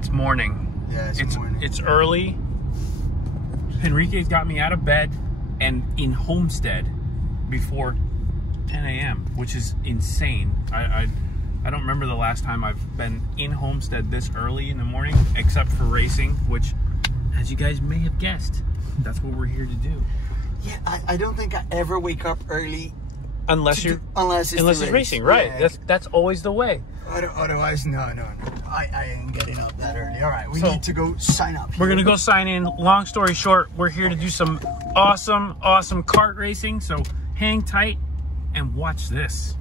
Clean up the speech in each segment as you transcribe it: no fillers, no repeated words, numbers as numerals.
It's morning. Yeah, it's morning. It's early. Enrique's got me out of bed and in Homestead before 10 a.m., which is insane. I don't remember the last time I've been in Homestead this early in the morning, except for racing, which, as you guys may have guessed, that's what we're here to do. Yeah, I don't think I ever wake up early Unless it's racing, right? Yeah. That's always the way. Otherwise, no. I ain't getting up that early. All right, we need to go sign up. We're gonna go sign in. Long story short, we're here to do some awesome kart racing. So hang tight and watch this.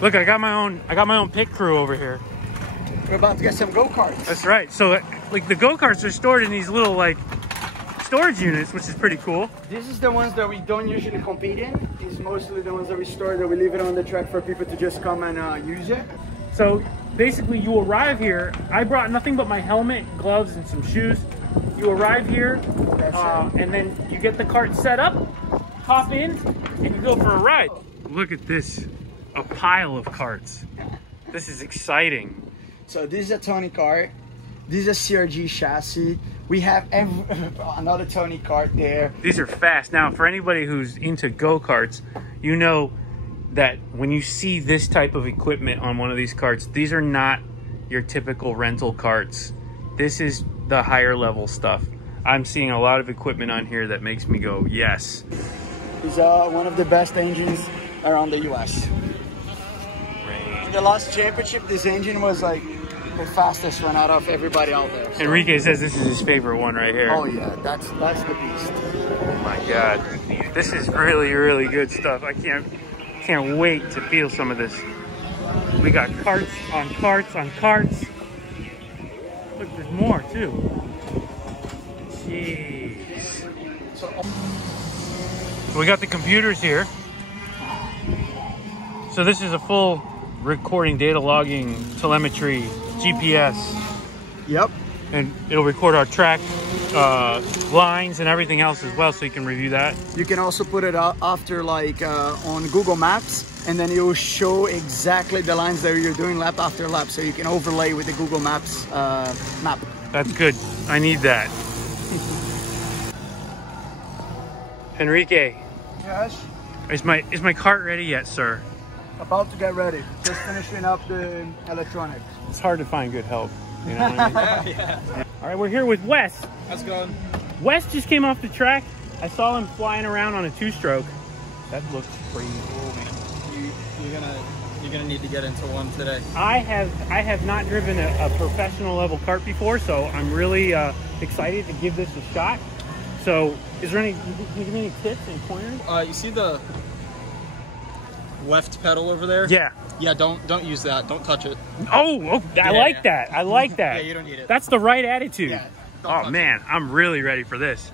Look, I got my own pit crew over here. We're about to get some go-karts. That's right. So like the go-karts are stored in these little like storage units, which is pretty cool. This is the ones that we don't usually compete in. It's mostly the ones that we store, that we leave it on the track for people to just come and use it. So basically you arrive here. I brought nothing but my helmet, gloves, and some shoes. You arrive here, and then you get the cart set up, hop in, and you go for a ride. Look at this, a pile of carts. This is exciting. So this is a Tony kart. This is a CRG chassis. We have another Tony kart there. These are fast. Now, for anybody who's into go-karts, you know that when you see this type of equipment on one of these karts, these are not your typical rental karts. This is the higher level stuff. I'm seeing a lot of equipment on here that makes me go, yes. It's one of the best engines around the US. In the last championship, this engine was like the fastest one out of everybody out there. So. Enrique says this is his favorite one right here. Oh yeah, that's the beast. Oh my God, this is really good stuff. I can't wait to feel some of this. We got carts on carts on carts. Look, there's more too. Jeez. So we got the computers here. So this is a full recording, data logging, telemetry, GPS. Yep. And it'll record our track lines and everything else as well, so you can review that. You can also put it out after like on Google Maps, and then it will show exactly the lines that you're doing lap after lap, so you can overlay with the Google Maps map. That's good. I need that. Enrique. Yes? Is my cart ready yet, sir? About to get ready. Just finishing up the electronics. It's hard to find good help. You know what I mean? Yeah. All right, we're here with Wes. How's it going? Wes just came off the track. I saw him flying around on a 2-stroke. That looks pretty cool, man. You're gonna need to get into one today. I have not driven a professional level kart before, so I'm really excited to give this a shot. So, can you give me any tips and pointers? You see the left pedal over there? Yeah. Yeah, don't use that. Don't touch it. Oh, I like that. I like that. Yeah, you don't need it. That's the right attitude. Yeah, oh man, I'm really ready for this.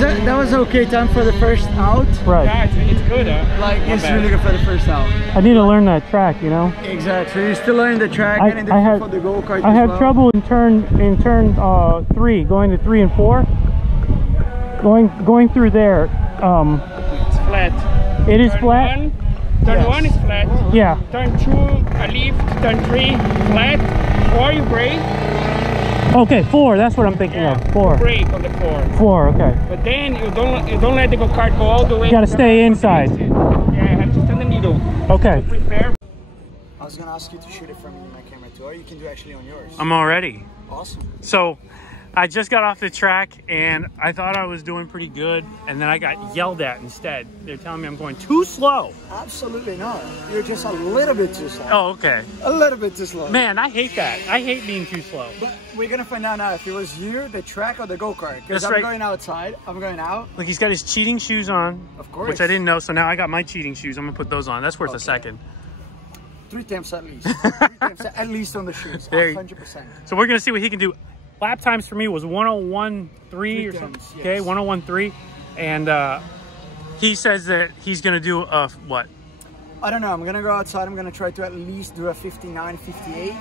that was okay time for the first out. Right. Yeah, it's good. Like it's really good for the first out. I need to learn that track, you know. Exactly. You're still learning the track I and the had for the go-kart. I had trouble in turn 3, going to 3 and 4. Going through there. It's flat. It is Turn flat. Turn 1 is flat. Yeah. Turn 2 a lift. Turn 3 flat. 4 you brake. Okay, 4. That's what I'm thinking of. 4. Brake on the 4. 4. Okay. But then you don't let the go-kart go all the way. You gotta stay inside. Yeah, you have to stand in the middle. Okay. Prepare. I was gonna ask you to shoot it from my camera too, or you can do actually on yours. I'm all ready. Awesome. So I just got off the track and I thought I was doing pretty good, and then I got yelled at instead. They're telling me I'm going too slow. Absolutely not. You're just a little bit too slow. Oh, okay. A little bit too slow. Man, I hate that. I hate being too slow. But we're gonna find out now if it was you, the track, or the go-kart. Because That's I'm right. going outside. I'm going out. Look, he's got his cheating shoes on. Of course. Which I didn't know, so now I got my cheating shoes. I'm gonna put those on. That's worth a second. 3 times at least. 3 times at least on the shoes. There you- 100%. So we're gonna see what he can do. Lap times for me was 101.3 or something. Yes. Okay, 101.3, and he says that he's gonna do a what? I don't know. I'm gonna go outside. I'm gonna try to at least do a 59, 58.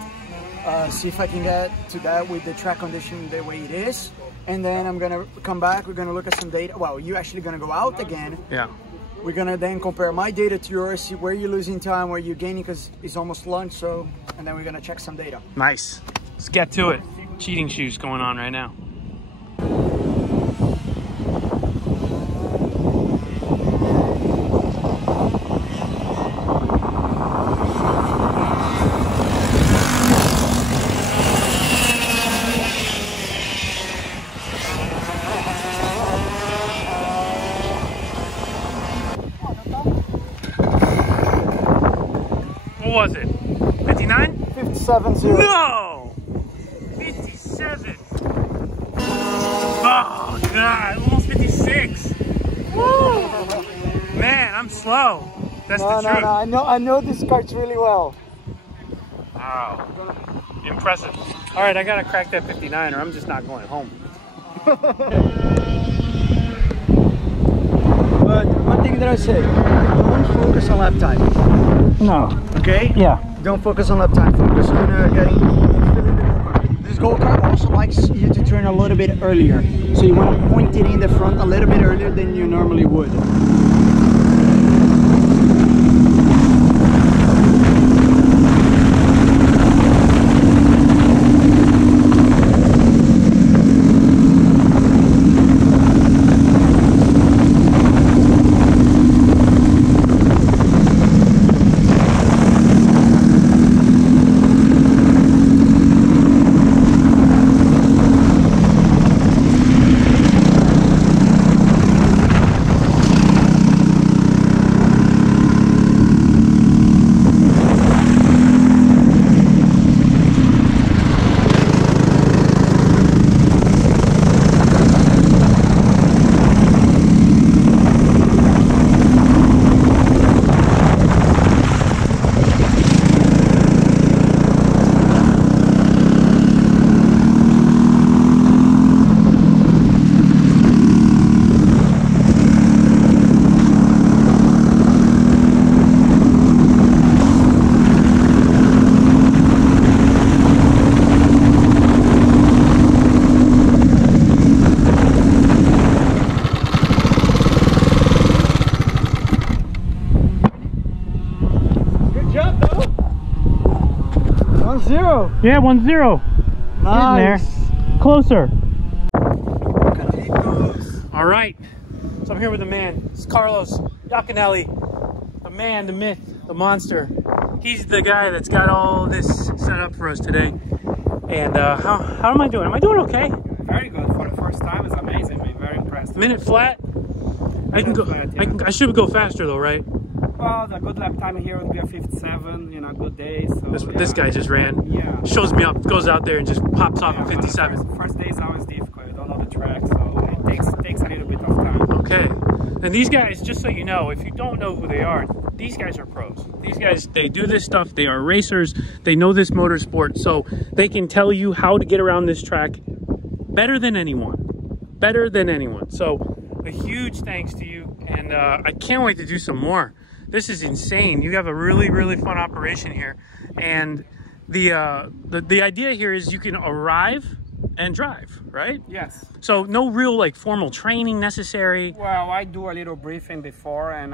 See if I can get to that with the track condition the way it is. And then I'm gonna come back. We're gonna look at some data. Well, you're actually gonna go out again. Yeah. We're gonna then compare my data to yours, see where you're losing time, where you're gaining, because it's almost lunch. So, and then we're gonna check some data. Nice. Let's get to it. Cheating shoes going on right now. What was it? 59? 57.0. No! 57. Oh, God. Almost 56. Woo! Man, I'm slow. That's the truth. I know this karts really well. Wow. Impressive. All right, I got to crack that 59 or I'm just not going home. But one thing that I say, don't focus on lap time. No. Okay? Yeah. Don't focus on lap time. Focus on getting filling the go-kart. This go-kart also likes you to turn a little bit earlier. So you want to point it in the front a little bit earlier than you normally would. Yeah, 1-0. Nice. There. Closer. All right. So I'm here with the man. It's Carlos Iaconelli, the man, the myth, the monster. He's the guy that's got all this set up for us today. And how am I doing? Am I doing okay? Very good. For the first time, it's amazing. I'm very impressed. Minute flat. I can go. Flat, yeah. I should go faster though, right? Well, the good lap time here would be a 57. You know, good day. So This guy just ran. Yeah. Shows me up, goes out there and just pops off at 57. First day is always difficult. You don't know the track, so it takes a little bit of time. Okay. And these guys, just so you know, if you don't know who they are, these guys are pros. These guys, they do this stuff. They are racers. They know this motorsport, so they can tell you how to get around this track better than anyone. Better than anyone. So a huge thanks to you, and I can't wait to do some more. This is insane. You have a really, really fun operation here, and the idea here is you can arrive and drive, right? Yes. So no real like formal training necessary. Well, I do a little briefing before, and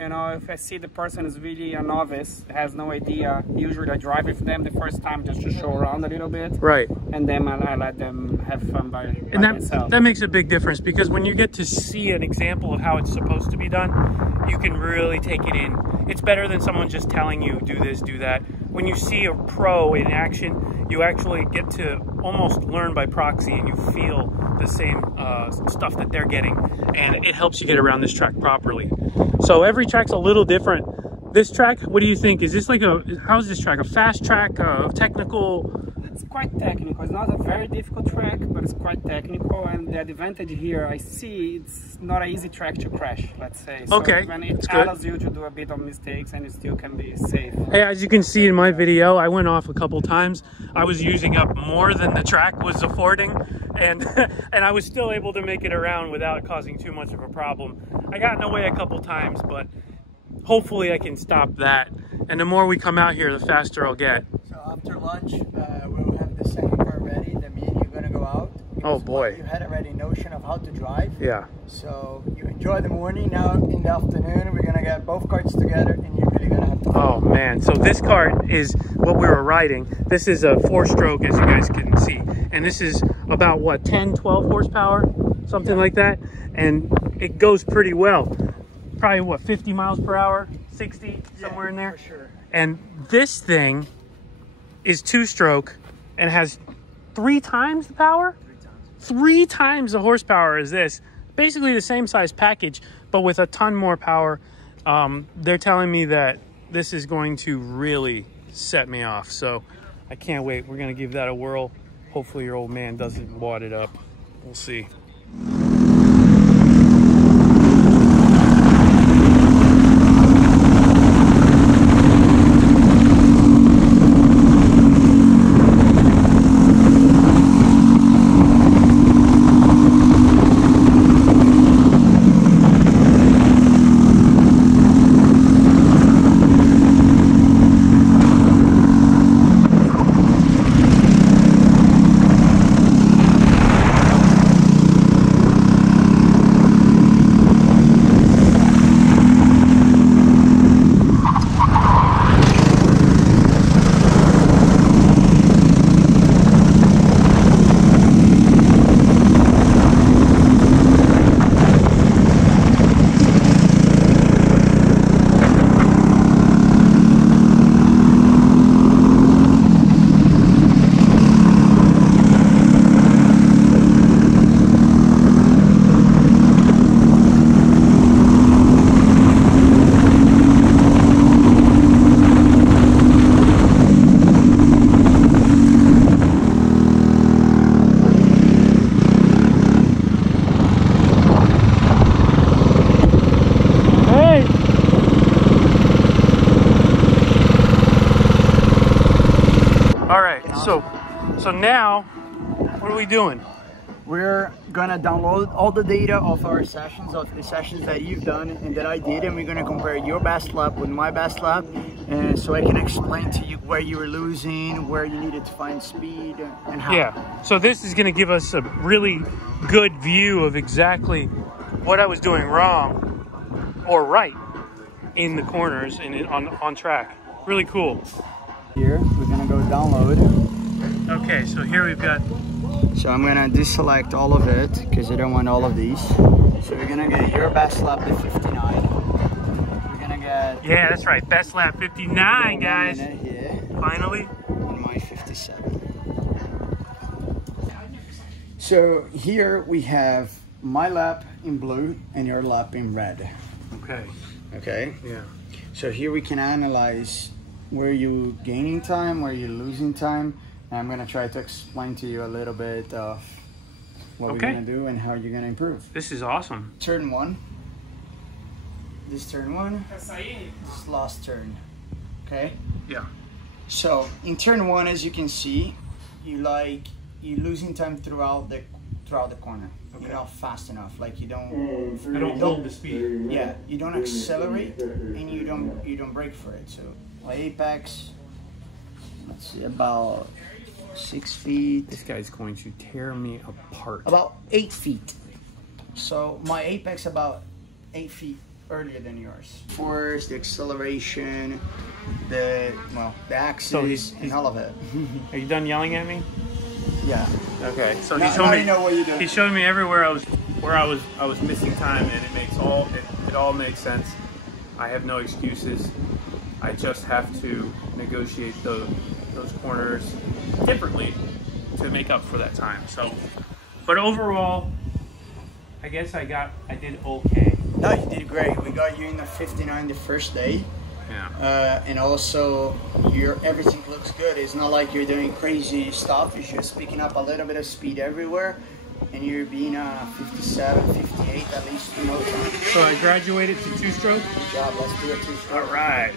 you know, if I see the person is really a novice, has no idea, usually I drive with them the first time just to show around a little bit. Right. And then I let them have fun by myself. That makes a big difference, because when you get to see an example of how it's supposed to be done, you can really take it in. It's better than someone just telling you, do this, do that. When you see a pro in action, you actually get to almost learn by proxy, and you feel the same stuff that they're getting, and it helps you get around this track properly. So every track's a little different. This track, what do you think? Is this like how's this track? A fast track, technical? It's quite technical. It's not a very difficult track, but it's quite technical. And the advantage here, I see, it's not an easy track to crash, let's say. So okay, when it allows you to do a bit of mistakes, and it still can be safe. Hey, as you can see in my video, I went off a couple times. I was using up more than the track was affording, and and I was still able to make it around without causing too much of a problem. I got in the way a couple times, but hopefully I can stop that. And the more we come out here, the faster I'll get. So after lunch, we'll have the second car ready. That means you're gonna go out. Oh boy. You had already notion of how to drive. Yeah. So you enjoy the morning. Now in the afternoon, we're gonna get both carts together, and you're really gonna have to. Oh man. So this kart is what we were riding. This is a 4-stroke, as you guys can see. And this is about what, 10, 12 horsepower? Something like that. And it goes pretty well. Probably what, 50 miles per hour, 60, somewhere in there. For sure. And this thing is 2-stroke and has 3 times the power. 3 times the horsepower as this. Basically the same size package, but with a ton more power. They're telling me that this is going to really set me off, so I can't wait. We're gonna give that a whirl. Hopefully your old man doesn't wad it up. We'll see. So now, what are we doing? We're gonna download all the data of our sessions, of the sessions that you've done and that I did, and we're gonna compare your best lap with my best lap, and so I can explain to you where you were losing, where you needed to find speed, and how. Yeah, so this is gonna give us a really good view of exactly what I was doing wrong or right in the corners and on track. Really cool. Here, we're gonna go download. Okay, so here we've got... So I'm gonna deselect all of it because I don't want all of these. So we're gonna get your best lap to 59. We're gonna get... Yeah, that's right. Best lap 59, guys. Here. Finally. And my 57. So here we have my lap in blue and your lap in red. Okay. Okay? Yeah. So here we can analyze where you're gaining time, where you're losing time. And I'm gonna try to explain to you a little bit of what we're gonna do and how you're gonna improve. This is awesome. Turn 1. This turn 1. This last turn. Okay? Yeah. So in turn 1, as you can see, you're losing time throughout throughout the corner. Okay. You're not fast enough. Like you don't. I don't hold the speed. Yeah, you don't accelerate and you don't brake for it. So my apex, let's see, about 6 feet. This guy's going to tear me apart. About 8 feet. So my apex about 8 feet earlier than yours. Force, the acceleration, the axis, and all of it. Are you done yelling at me? Yeah. Okay. So Now you know what you're doing. He showed me everywhere I was missing time, and it all makes sense. I have no excuses. I just have to negotiate those corners differently to make up for that time. So, but overall, I guess I did okay. No, you did great. We got you in the 59 the first day. Yeah. And also, everything looks good. It's not like you're doing crazy stuff. You're just picking up a little bit of speed everywhere. And you're being 57, 58 at least in no time. So I graduated to 2-stroke? Good job. Let's do a 2-stroke. All right.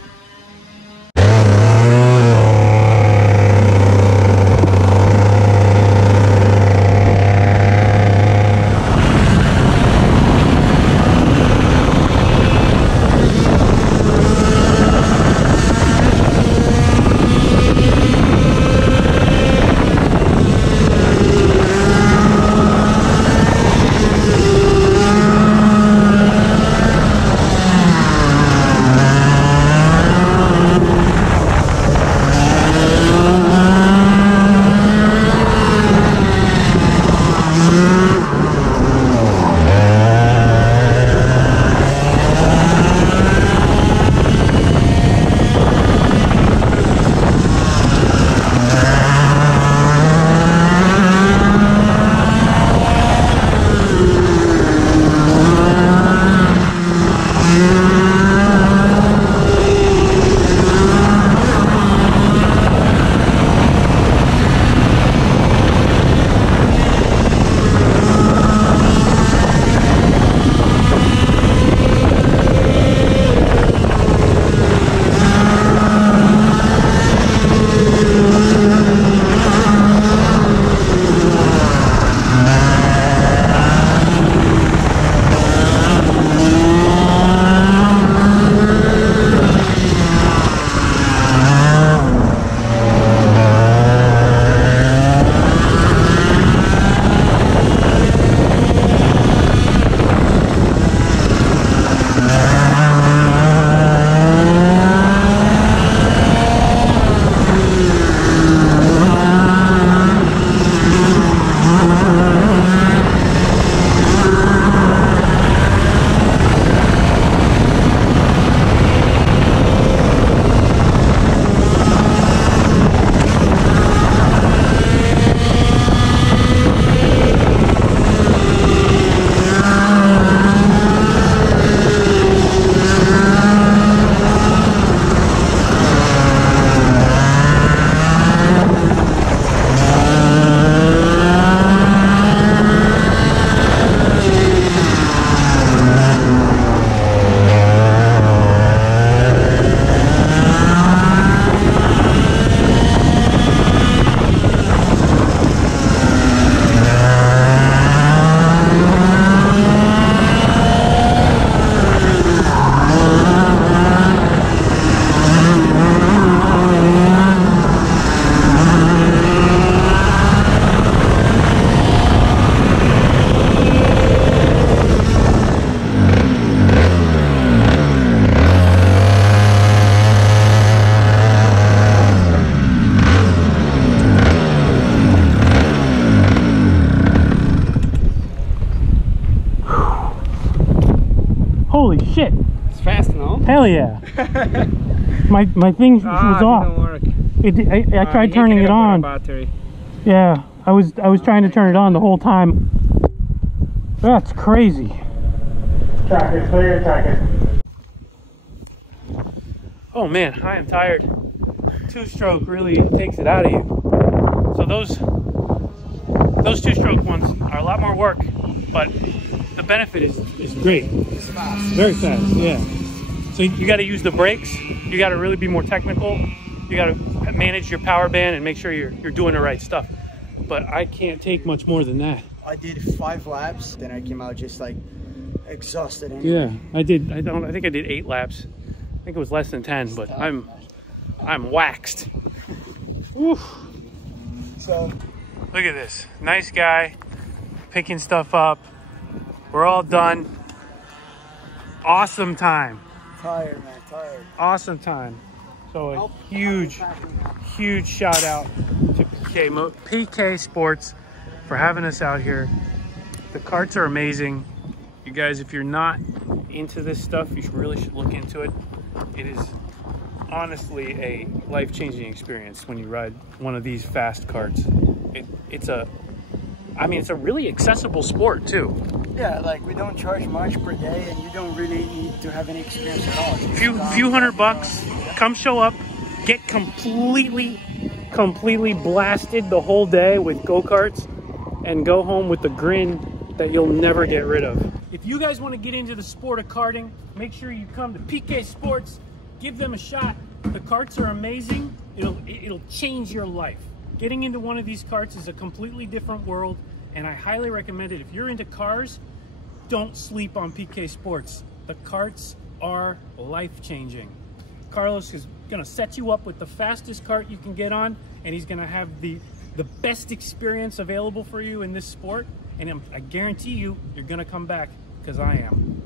Holy shit! It's fast, no? Hell yeah! my thing was off. Didn't work. I tried turning it on. Battery. Yeah, I was trying to turn it on the whole time. That's crazy. Track it, clear, track it. Oh man, I am tired. 2-stroke really takes it out of you. So those 2-stroke ones are a lot more work, but the benefit is great. It's fast. Very fast, yeah. So you got to use the brakes. You got to really be more technical. You got to manage your power band and make sure you're doing the right stuff. But I can't take much more than that. I did 5 laps, then I came out just like exhausted anyway. Yeah, I think I did 8 laps. I think it was less than 10, but I'm waxed. Woo. So Look at this. Nice guy picking stuff up. We're all done. Awesome time. tired, man, tired. Awesome time. So a huge shout out to PK Sports for having us out here. The carts are amazing. You guys, if you're not into this stuff, you really should look into it. It is honestly a life-changing experience when you ride one of these fast carts. It's a really accessible sport too. Yeah, like we don't charge much per day, and you don't really need to have any experience at all. Few $100, come show up, get completely blasted the whole day with go-karts, and go home with the grin that you'll never get rid of. If you guys want to get into the sport of karting, make sure you come to PK Sports, give them a shot. The carts are amazing. It'll change your life. Getting into one of these carts is a completely different world, and I highly recommend it. If you're into cars, don't sleep on PK Sports. The carts are life-changing. Carlos is gonna set you up with the fastest cart you can get on, and he's gonna have the best experience available for you in this sport, and I guarantee you're gonna come back, because I am.